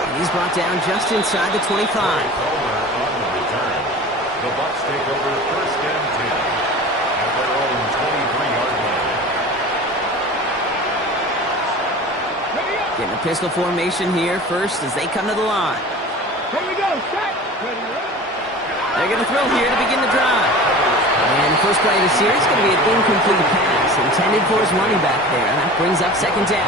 And he's brought down just inside the 25. Palmer on the return. The Bucs take over 1st and 10 at their own 23-yard line. Getting a pistol formation here first as they come to the line. Here we go. Set. They're going to throw here to begin the drive. And the first play of the series is going to be an incomplete pass intended for his running back there. And that brings up 2nd down.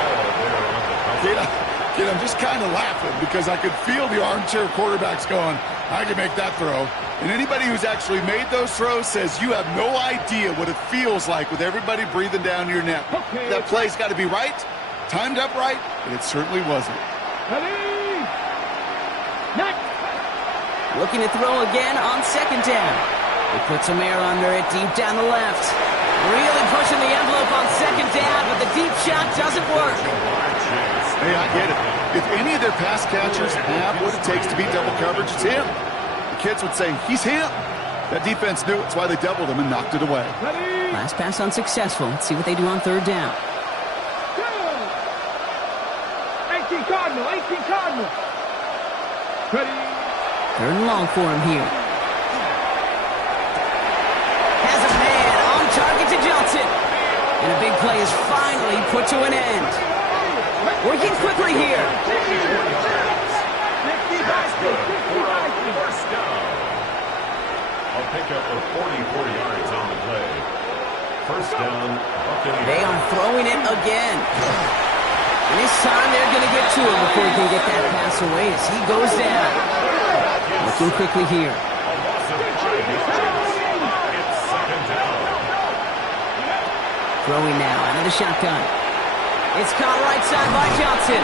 Kid, I'm just kind of laughing because I could feel the armchair quarterbacks going, I can make that throw. And anybody who's actually made those throws says you have no idea what it feels like with everybody breathing down your neck. Okay. That play's got to be right, timed up right, and it certainly wasn't. Ready. Next. Looking to throw again on 2nd down. He puts some air under it deep down the left. Really pushing the envelope on 2nd down, but the deep shot doesn't work. Hey, I get it. If any of their pass catchers have what it takes to beat double coverage, it's him. The kids would say, he's him. That defense knew it. That's why they doubled him and knocked it away. Ready? Last pass unsuccessful. Let's see what they do on third down. Go! 18 Cardinal, 18 Cardinal. Ready? Third and long for him here. Has a man on target to Johnson. And a big play is finally put to an end. Working quickly here. First down. A pickup of 44 yards on the play. First down, Buccaneers. They are throwing it again. And this time they're going to get to him before he can get that pass away as he goes down. Looking quickly here. A loss of 5 yards. It's second down. Throwing now out of the shotgun. It's caught right side by Johnson.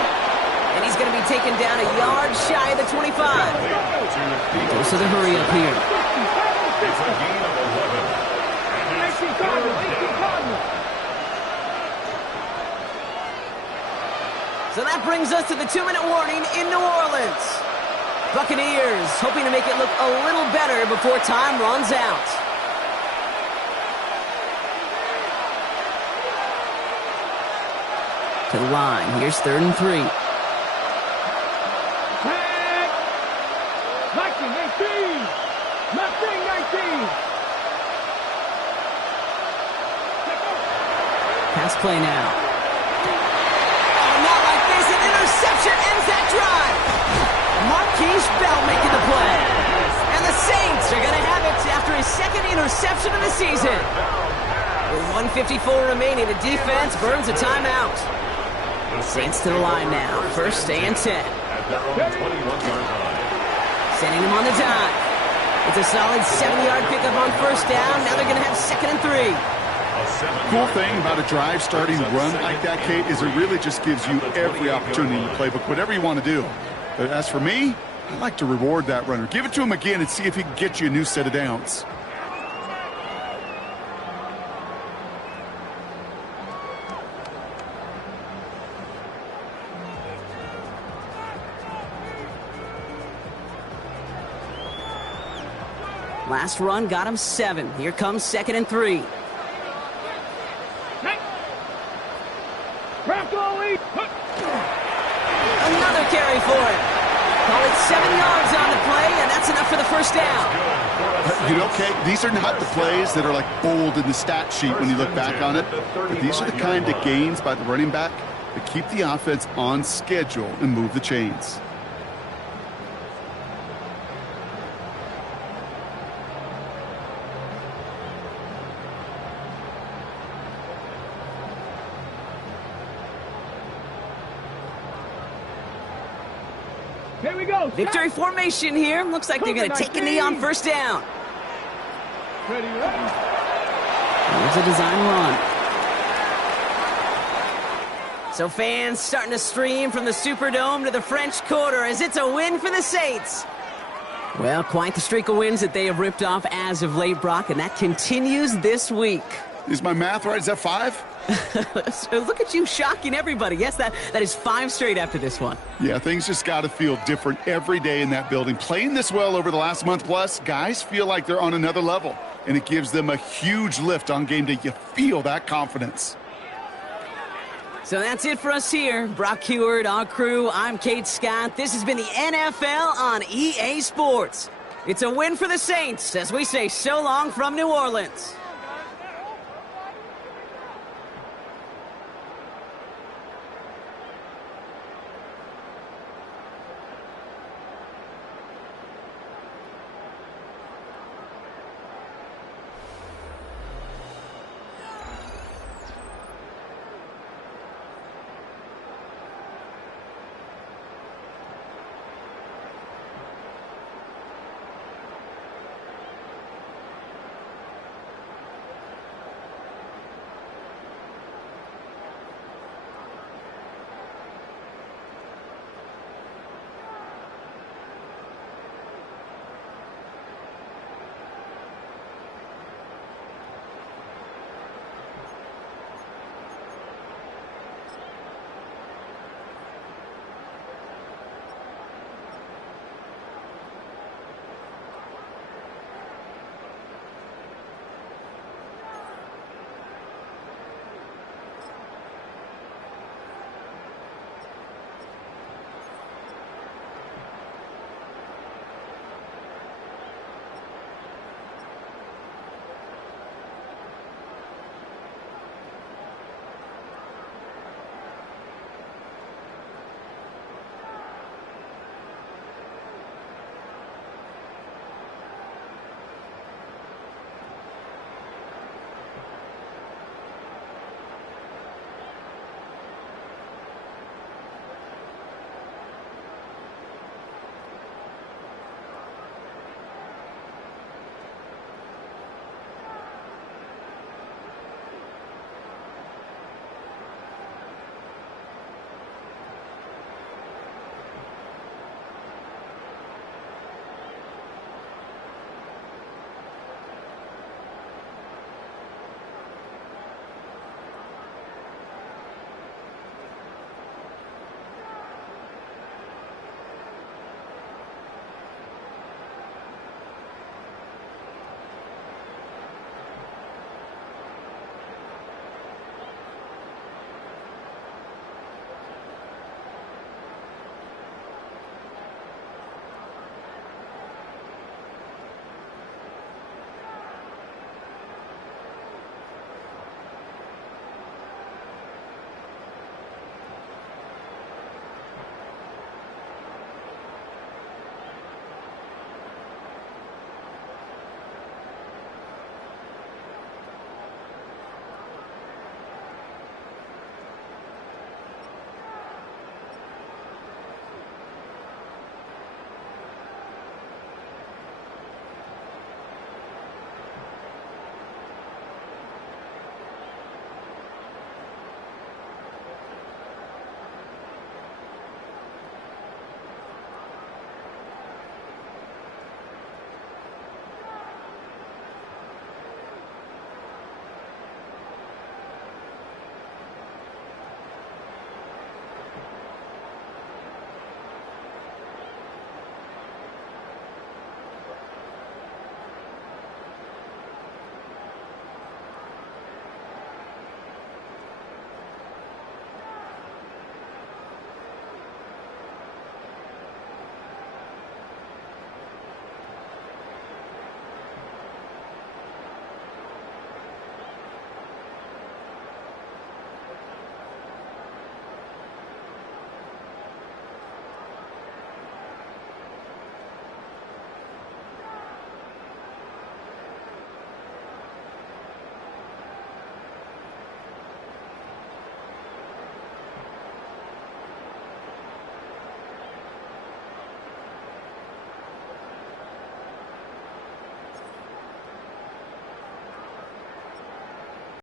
And he's going to be taken down a yard shy of the 25. Goes to the hurry up here. It's a gain of 11. And it's 18 Cardinal, 18 Cardinal. So that brings us to the 2-minute warning in New Orleans. Buccaneers hoping to make it look a little better before time runs out. To the line. Here's 3rd and 3. Tag. Viking 18. Mustang 19. Pass play now. Oh, not like this. An interception ends that drive. Marquise Bell making the play. And the Saints are going to have it after his second interception of the season. With 1:54 remaining, the defense burns a timeout. Saints to the line now. First and 10. at their own 21-yard line. Sending him on the dive. It's a solid 7-yard pickup on first down. Now they're going to have 2nd and 3. Cool thing about a drive starting run like that, Kate, is it really just gives you every opportunity in the playbook, whatever you want to do. But as for me, I like to reward that runner. Give it to him again and see if he can get you a new set of downs. Last run got him 7. Here comes 2nd and 3. Another carry for him. Call it 7 yards on the play, and that's enough for the first down. You know, Kate, these are not the plays that are like bold in the stat sheet when you look back on it. But these are the kind of gains by the running back that keep the offense on schedule and move the chains. Here we go. Victory formation here. Looks like they're going to take a knee on first down. Ready. Here's a design run. So fans starting to stream from the Superdome to the French Quarter as it's a win for the Saints. Well, quite the streak of wins that they have ripped off as of late, Brock, and that continues this week. Is my math right? Is that 5? So look at you shocking everybody. Yes, that is 5 straight after this one. Yeah, things just got to feel different every day in that building. Playing this well over the last month plus, guys feel like they're on another level, and it gives them a huge lift on game day. You feel that confidence. So that's it for us here. Brock Huard, our crew, I'm Kate Scott. This has been the NFL on EA Sports. It's a win for the Saints as we say so long from New Orleans.